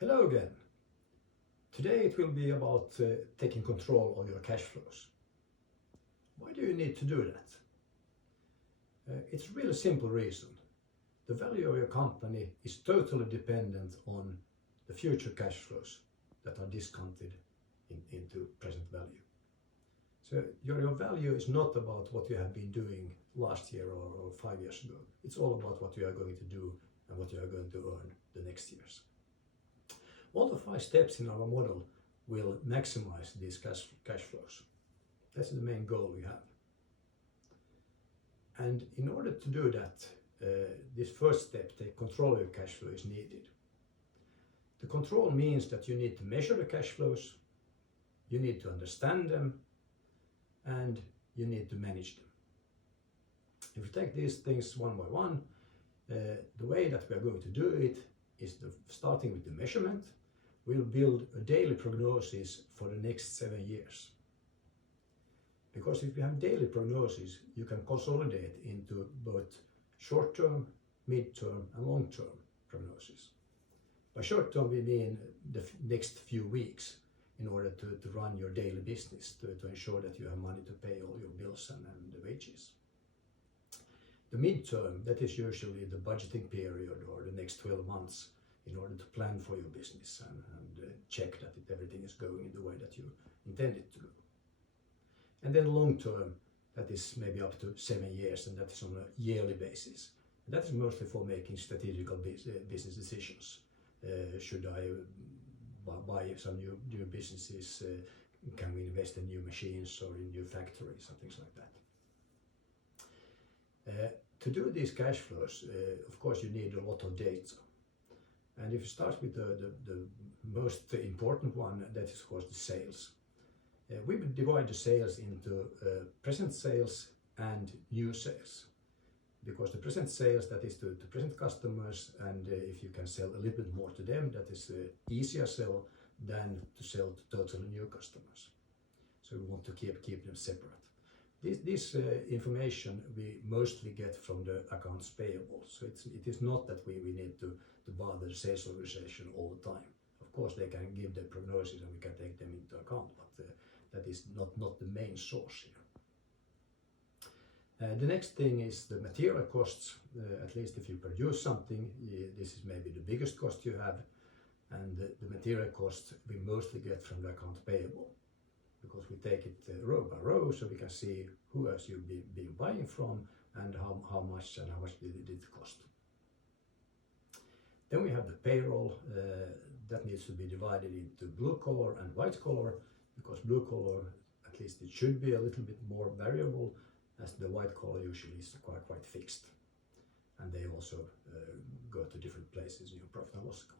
Hello again. Today it will be about taking control of your cash flows. Why do you need to do that? It's a really simple reason. The value of your company is totally dependent on the future cash flows that are discounted into present value. So your value is not about what you have been doing last year or 5 years ago. It's all about what you are going to do and what you are going to earn the next years. All the 5 steps in our model will maximize these cash flows. That's the main goal we have. And in order to do that, this first step, take control of your cash flow, is needed. The control means that you need to measure the cash flows, you need to understand them, and you need to manage them. If we take these things one by one, the way that we are going to do it is starting with the measurement. We'll build a daily prognosis for the next 7 years. Because if you have daily prognosis, you can consolidate into both short-term, mid-term and long-term prognosis. By short-term we mean the next few weeks in order to run your daily business, to ensure that you have money to pay all your bills and the wages. The mid-term, that is usually the budgeting period or the next 12 months in order to plan for your business and check that everything is going in the way that you intend it to go. And then long-term, that is maybe up to 7 years, and that is on a yearly basis. And that is mostly for making strategical business decisions. Should I buy some new businesses? Can we invest in new machines or in new factories and things like that? To do these cash flows, of course, you need a lot of data. And if you start with the most important one, that is of course the sales. We would divide the sales into present sales and new sales. Because the present sales, that is to present customers, and if you can sell a little bit more to them, that is easier sell than to sell to totally new customers. So we want to keep them separate. This information we mostly get from the accounts payable. So it is not that we need to bother the sales organization all the time. Of course they can give their prognosis and we can take them into account, but that is not the main source here. The next thing is the material costs. At least if you produce something, this is maybe the biggest cost you have, and the material cost we mostly get from the account payable. Because we take it row by row, so we can see who else you've been buying from and how much did it cost. Then we have the payroll. That needs to be divided into blue collar and white collar, because blue collar, at least it should be a little bit more variable, as the white collar usually is quite fixed. And they also go to different places in your profit and loss account.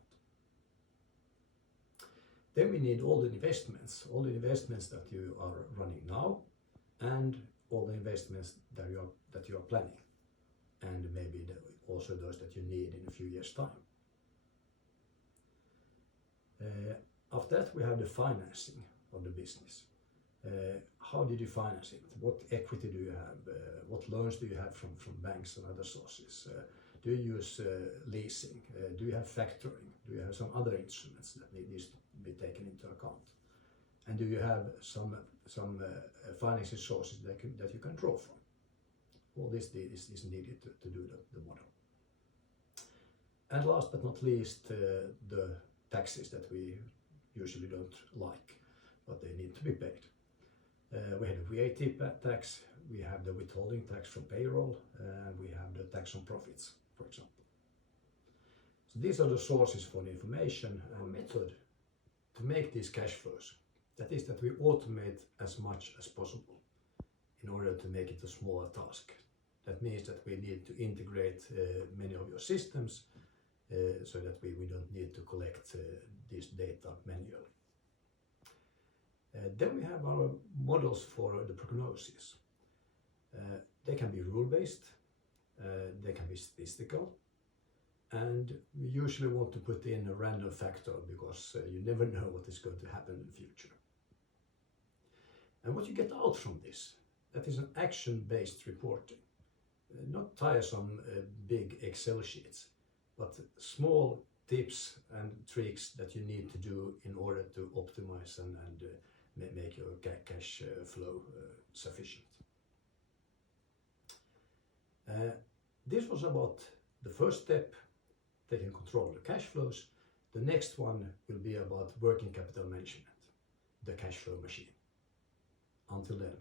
Then we need all the investments that you are running now, and all the investments that you are planning, and maybe also those that you need in a few years' time. After that we have the financing of the business. How did you finance it? What equity do you have? What loans do you have from banks and other sources? Do you use leasing? Do you have factoring? Do you have some other instruments that needs to be taken into account? And do you have some financing sources that you can draw from? All this is needed to do the model. And last but not least, the taxes that we usually don't like, but they need to be paid. We have the VAT tax, we have the withholding tax from payroll, and we have the tax on profits, for example. So these are the sources for the information and method to make these cash flows. That is that we automate as much as possible in order to make it a smaller task. That means that we need to integrate many of your systems so that we don't need to collect this data manually. Then we have our models for the prognosis. They can be rule-based, they can be statistical, and we usually want to put in a random factor because you never know what is going to happen in the future. And what you get out from this, that is an action-based reporting. Not tiresome big Excel sheets, but small tips and tricks that you need to do in order to optimize and make your cash flow sufficient. This was about the first step, taking control of the cash flows. The next one will be about working capital management, the cash flow machine. Until then.